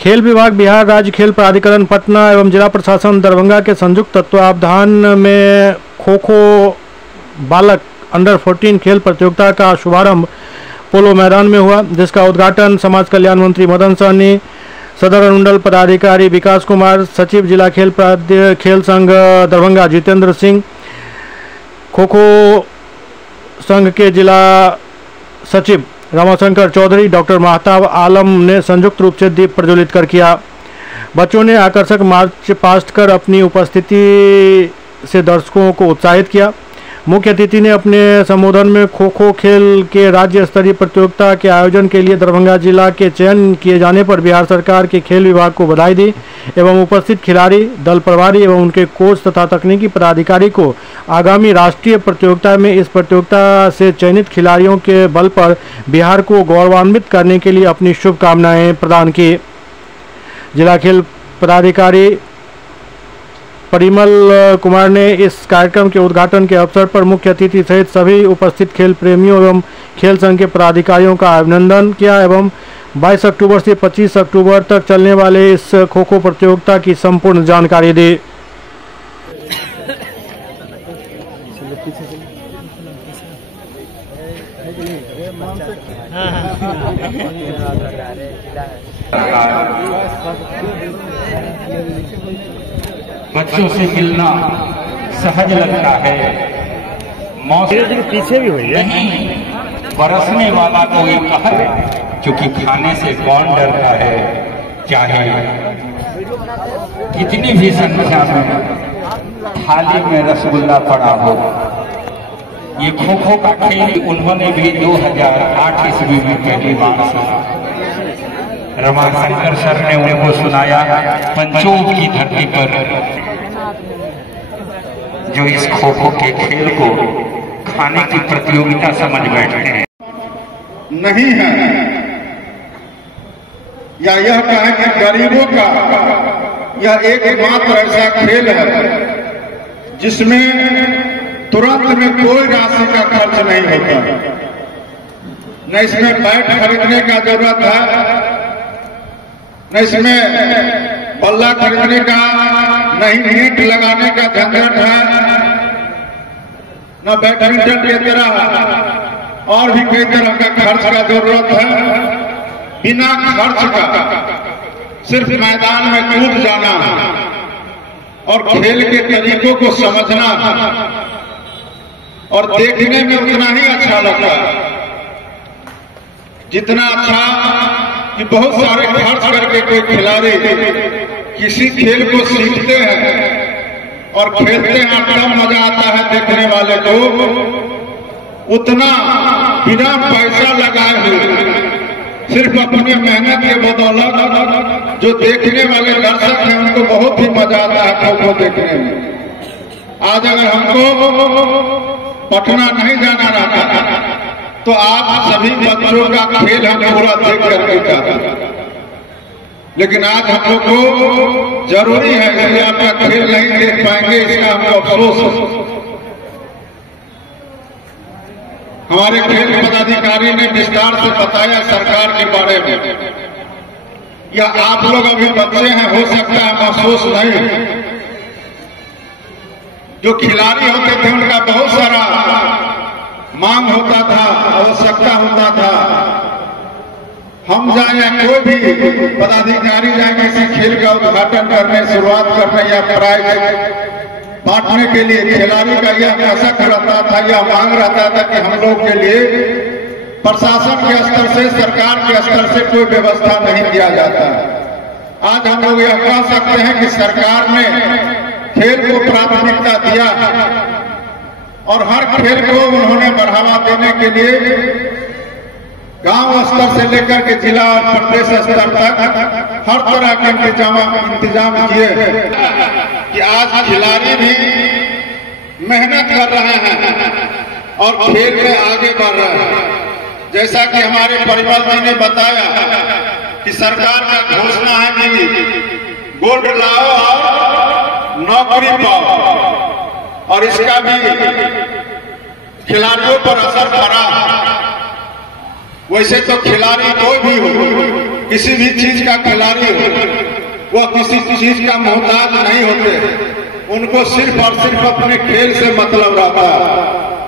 खेल विभाग, बिहार राज्य खेल प्राधिकरण पटना एवं जिला प्रशासन दरभंगा के संयुक्त तत्वावधान में खो खो बालक अंडर 14 खेल प्रतियोगिता का शुभारंभ पोलो मैदान में हुआ, जिसका उद्घाटन समाज कल्याण मंत्री मदन सहनी, सदर अनुमंडल पदाधिकारी विकास कुमार, सचिव जिला खेल संघ दरभंगा जितेंद्र सिंह, खो खो संघ के जिला सचिव रमाशंकर चौधरी, डॉक्टर महताब आलम ने संयुक्त रूप से दीप प्रज्वलित कर किया। बच्चों ने आकर्षक मार्च पास्ट कर अपनी उपस्थिति से दर्शकों को उत्साहित किया। मुख्य अतिथि ने अपने संबोधन में खो खो खेल के राज्य स्तरीय प्रतियोगिता के आयोजन के लिए दरभंगा जिला के चयन किए जाने पर बिहार सरकार के खेल विभाग को बधाई दी एवं उपस्थित खिलाड़ी, दल प्रभारी एवं उनके कोच तथा तकनीकी पदाधिकारी को आगामी राष्ट्रीय प्रतियोगिता में इस प्रतियोगिता से चयनित खिलाड़ियों के बल पर बिहार को गौरवान्वित करने के लिए अपनी शुभकामनाएं प्रदान की। जिला खेल पदाधिकारी परिमल कुमार ने इस कार्यक्रम के उद्घाटन के अवसर पर मुख्य अतिथि सहित सभी उपस्थित खेल प्रेमियों एवं खेल संघ के पदाधिकारियों का अभिनंदन किया एवं 22 अक्टूबर से 25 अक्टूबर तक चलने वाले इस खो खो प्रतियोगिता की संपूर्ण जानकारी दी। बच्चों से मिलना सहज लगता है, मौसम पीछे भी हुई है नहीं बरसने वाला कोई कहर, क्योंकि खाने से कौन डरता है, चाहे कितनी भी संख्या में थाली में रसगुल्ला पड़ा हो। ये खो खो का खेल उन्होंने भी 2008 ईस्वी में पहली बार सुना। रमाशंकर सर ने उनको सुनाया पंचों की धरती पर, जो इस खो खो के खेल को खाने की प्रतियोगिता समझ बैठे हैं। नहीं है या यह कहें कि गरीबों का यह एकमात्र ऐसा खेल है जिसमें तुरंत में कोई राशि का खर्च नहीं होता, न इसमें बैट खरीदने का जरूरत है, न इसमें बल्ला खरीदने का, नहीं नेट लगाने का झंझट है, न बैडमिंटन की तरह और भी कई तरह का खर्च का जरूरत है। बिना खर्च का सिर्फ मैदान में कूद जाना और खेल के तरीकों को समझना और देखने में उतना ही अच्छा लगता है, जितना अच्छा कि बहुत सारे खर्च करके कोई खिलाड़ी किसी खेल को सीखते हैं और खेलते हैं, तब मजा आता है देखने वाले को। उतना बिना पैसा लगाए हुए सिर्फ अपनी मेहनत के बदौलत जो देखने वाले दर्शक हैं उनको बहुत ही मजा आता है खो खो देखने में। आज अगर हमको पटना नहीं जाना रहता तो आप सभी बच्चों का खेल हम पूरा देख करके जाते, लेकिन आज हम लोग को जरूरी है, इसलिए आपका खेल नहीं देख पाएंगे, इसका हमको अफसोस है। हमारे खेल पदाधिकारी ने विस्तार से बताया सरकार के बारे में, या आप लोग अभी बच्चे हैं, हो सकता है महसूस नहीं। जो खिलाड़ी होते थे उनका बहुत सारा मांग होता था, आवश्यकता होता था। हम जाए या कोई भी पदाधिकारी जाए किसी खेल का उद्घाटन करने, शुरुआत करने या प्राइज बांटने के लिए खिलाड़ी का यह कसक रहता था, यह मांग रहता था कि हम लोग के लिए प्रशासन के स्तर से, सरकार के स्तर से कोई व्यवस्था नहीं दिया जाता। आज हम लोग यह कह सकते हैं कि सरकार ने खेल को प्राथमिकता दिया और हर खेल को उन्होंने बढ़ावा देने के लिए गांव स्तर से लेकर के जिला और प्रदेश स्तर तक हर तरह के इंतजाम किए कि आज खिलाड़ी भी मेहनत कर रहे हैं और खेल में आगे बढ़ रहे हैं। जैसा कि हमारे परिमल जी ने बताया कि सरकार का घोषणा है कि गोल्ड लाओ और नौकरी पाओ, और इसका भी खिलाड़ियों पर असर पड़ा। वैसे तो खिलाड़ी कोई भी हो, किसी भी चीज का खिलाड़ी हो, वह किसी चीज का मोहताज नहीं होते। उनको सिर्फ और सिर्फ अपने खेल से मतलब रहता है।